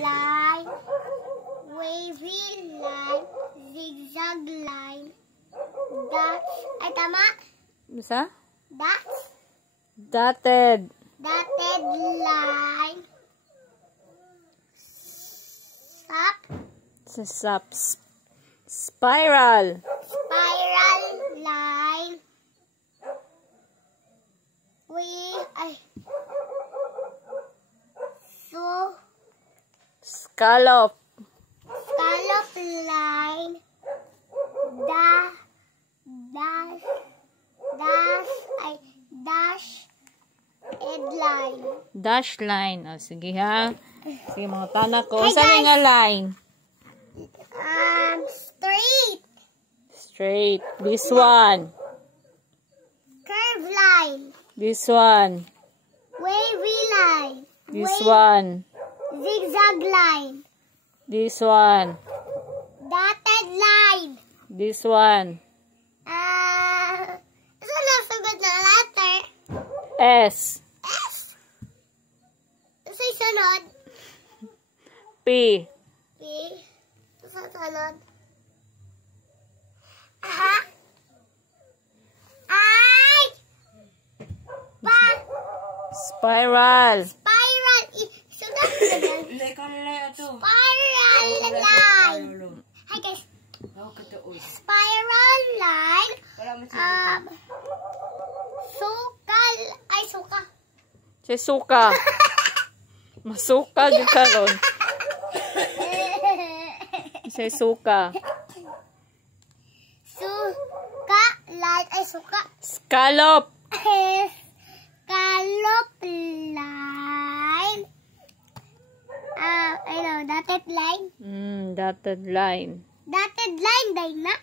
line, wavy line, zigzag line, dots, ay tama? Bisa? Dots, Dotted. dotted line, Spiral. spiral line, Scallop. scallop line, line. Dash line. O, sige ha. Sige mga tanak ko. Hi, Saan guys. nga line? Straight, Straight. This one. curve line, This one. wavy line, This one. zigzag line, This one. dotted line. This one. Ito na sagot na letter. S. S. Ito yung sunod. P. P. Ito sa sunod. Aha. Ay! Pa. Spiral. Spiral. Sunod na yan. Spiral line. Hi guys. Spiral line. Suka. Say suka. Masuka gyud karon. Say suka. Suka line. Suka. Scallop. Scallop line. Dotted line. Dotted line. Dotted line, day na.